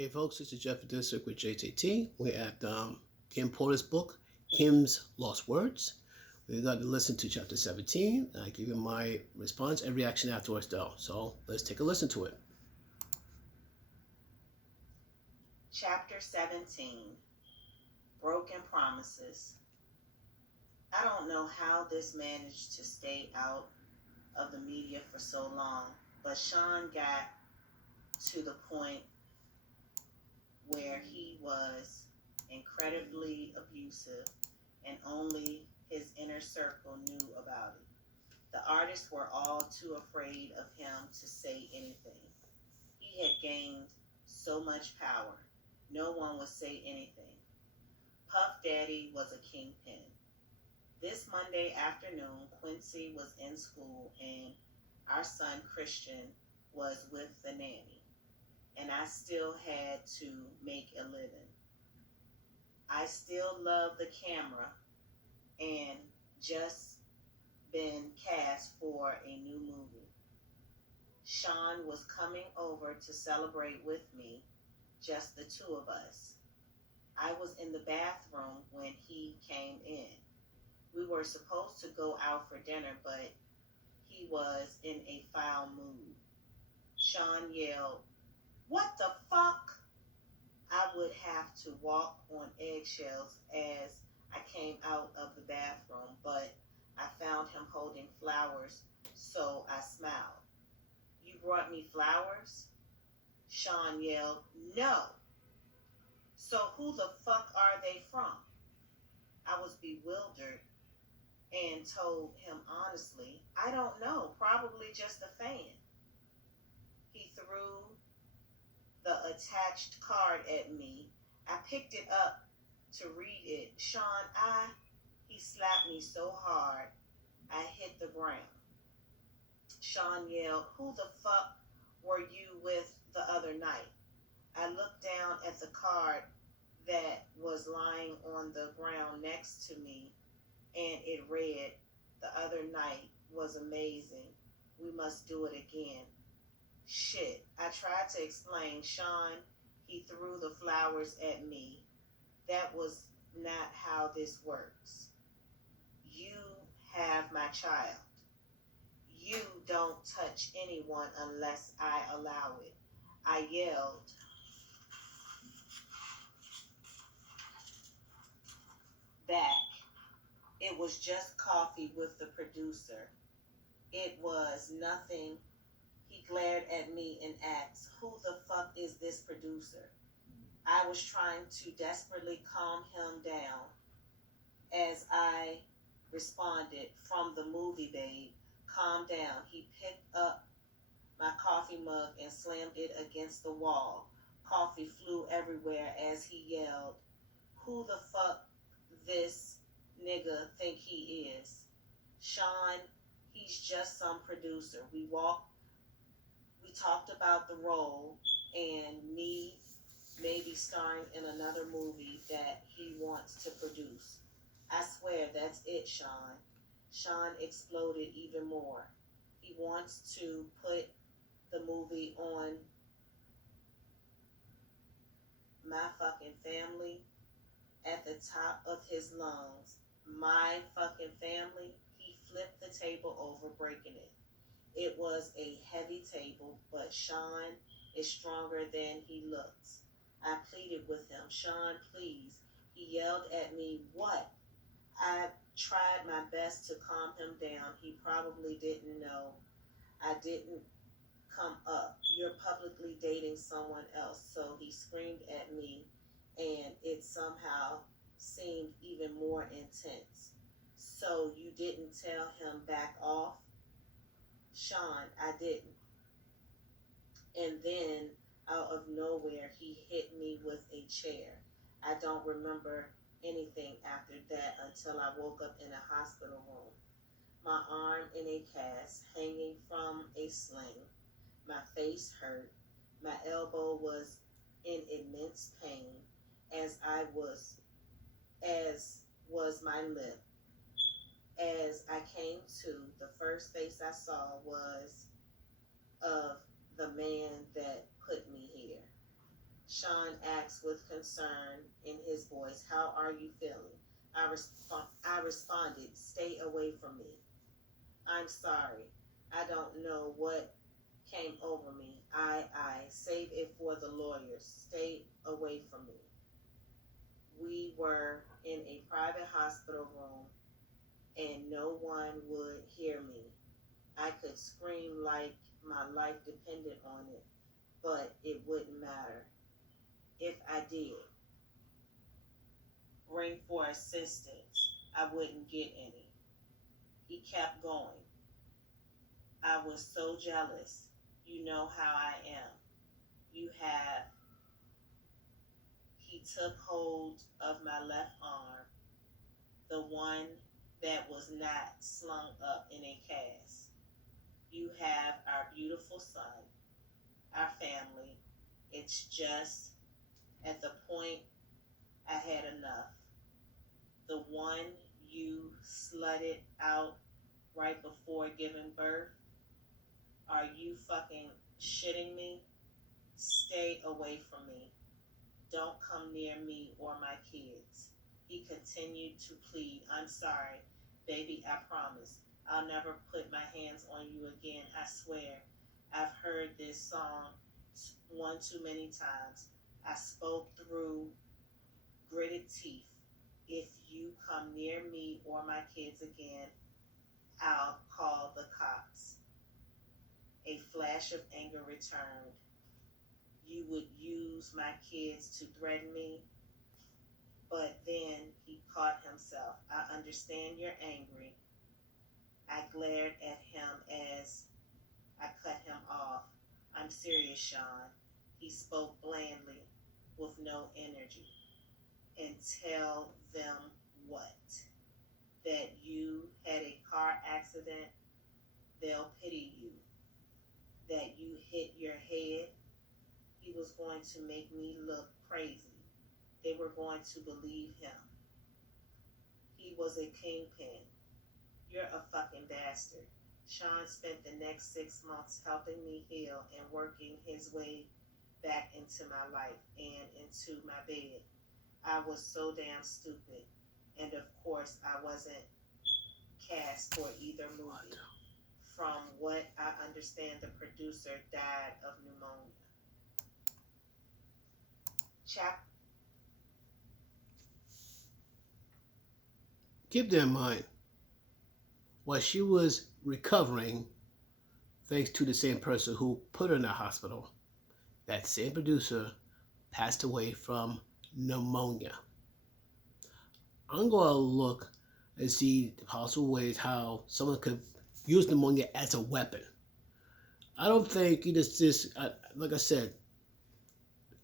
Hey folks, this is Jeff this week with JTT. We're at Kim Porter's book, Kim's Lost Words. We got to listen to chapter 17. I give you my response and reaction afterwards though. So let's take a listen to it. Chapter 17, Broken Promises. I don't know how this managed to stay out of the media for so long, but Sean got to the point where he was incredibly abusive and only his inner circle knew about it. The artists were all too afraid of him to say anything. He had gained so much power. No one would say anything. Puff Daddy was a kingpin. This Monday afternoon, Quincy was in school and our son Christian was with the nanny. And I still had to make a living. I still love the camera and just been cast for a new movie. Sean was coming over to celebrate with me, just the two of us. I was in the bathroom when he came in. We were supposed to go out for dinner, but he was in a foul mood. Sean yelled, "What the fuck?" I would have to walk on eggshells as I came out of the bathroom, but I found him holding flowers, so I smiled. "You brought me flowers?" Sean yelled, "No." "So who the fuck are they from?" I was bewildered and told him honestly, "I don't know, probably just a fan." He threw the attached card at me. I picked it up to read it. "Sean, he slapped me so hard, I hit the ground." Sean yelled, "Who the fuck were you with the other night?" I looked down at the card that was lying on the ground next to me, and it read, "The other night was amazing. We must do it again." Shit, I tried to explain. "Sean, he threw the flowers at me. That was not how this works. You have my child. You don't touch anyone unless I allow it." I yelled back. It was just coffee with the producer. It was nothing. He glared at me and asked, "Who the fuck is this producer?" I was trying to desperately calm him down as I responded, "From the movie, babe. Calm down." He picked up my coffee mug and slammed it against the wall. Coffee flew everywhere as he yelled, "Who the fuck this nigga think he is?" "Sean, he's just some producer. We talked about the role and me maybe starring in another movie that he wants to produce. I swear that's it, Sean." Sean exploded even more. He wants to put the movie on my fucking family at the top of his lungs. My fucking family. He flipped the table over, breaking it. It was a heavy table, but Sean is stronger than he looks. I pleaded with him, "Sean, please." He yelled at me, "What?" I tried my best to calm him down. He probably didn't know I didn't come up. "You're publicly dating someone else." So he screamed at me, and it somehow seemed even more intense. "So you didn't tell him back off?" "Sean, I didn't." And then, out of nowhere, he hit me with a chair. I don't remember anything after that until I woke up in a hospital room. My arm in a cast, hanging from a sling. My face hurt. My elbow was in immense pain, as was my lip. As I came to, the first face I saw was of the man that put me here. Sean asked with concern in his voice. How are you feeling? I responded, stay away from me. I'm sorry. I don't know what came over me. Save it for the lawyers. Stay away from me. We were in a private hospital room and no one would hear me. I could scream like my life depended on it, but it wouldn't matter. If I did ring for assistance, I wouldn't get any. He kept going. I was so jealous. You know how I am. You have. He took hold of my left arm, the one that was not slung up in a cast. You have our beautiful son, our family. It's just at the point I had enough. The one you slutted out right before giving birth. Are you fucking shitting me? Stay away from me. Don't come near me or my kids. He continued to plead. I'm sorry, baby, I promise. I'll never put my hands on you again, I swear. I've heard this song one too many times. I spoke through gritted teeth. If you come near me or my kids again, I'll call the cops. A flash of anger returned. You would use my kids to threaten me? But then he caught himself. I understand you're angry. I glared at him as I cut him off. I'm serious, Sean. He spoke blandly, with no energy. And tell them what? That you had a car accident? They'll pity you. That you hit your head? He was going to make me look crazy. They were going to believe him. He was a kingpin. You're a fucking bastard. Sean spent the next 6 months helping me heal and working his way back into my life and into my bed. I was so damn stupid. And of course, I wasn't cast for either movie. From what I understand, the producer died of pneumonia. Keep that in mind. While she was recovering, thanks to the same person who put her in the hospital, that same producer passed away from pneumonia. I'm going to look and see the possible ways how someone could use pneumonia as a weapon. I don't think like I said,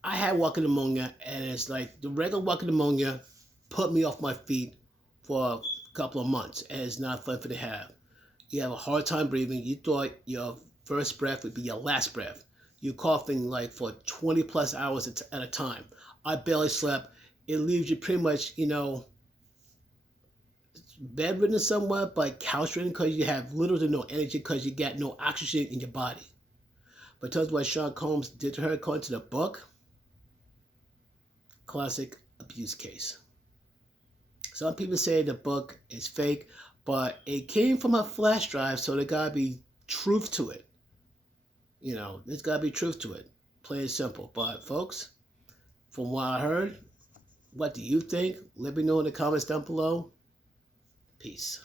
I had walking pneumonia, and it's like the regular walking pneumonia put me off my feet for a couple of months, and it's not fun for to have. You have a hard time breathing. You thought your first breath would be your last breath. You're coughing like for 20 plus hours at a time. I barely slept. It leaves you pretty much, bedridden somewhat, but couch-ridden because you have little to no energy because you got no oxygen in your body. But tell us what Sean Combs did to her according to the book. Classic abuse case. Some people say the book is fake, but it came from a flash drive, so there gotta be truth to it. There's gotta be truth to it. Plain and simple. But folks, from what I heard, what do you think? Let me know in the comments down below. Peace.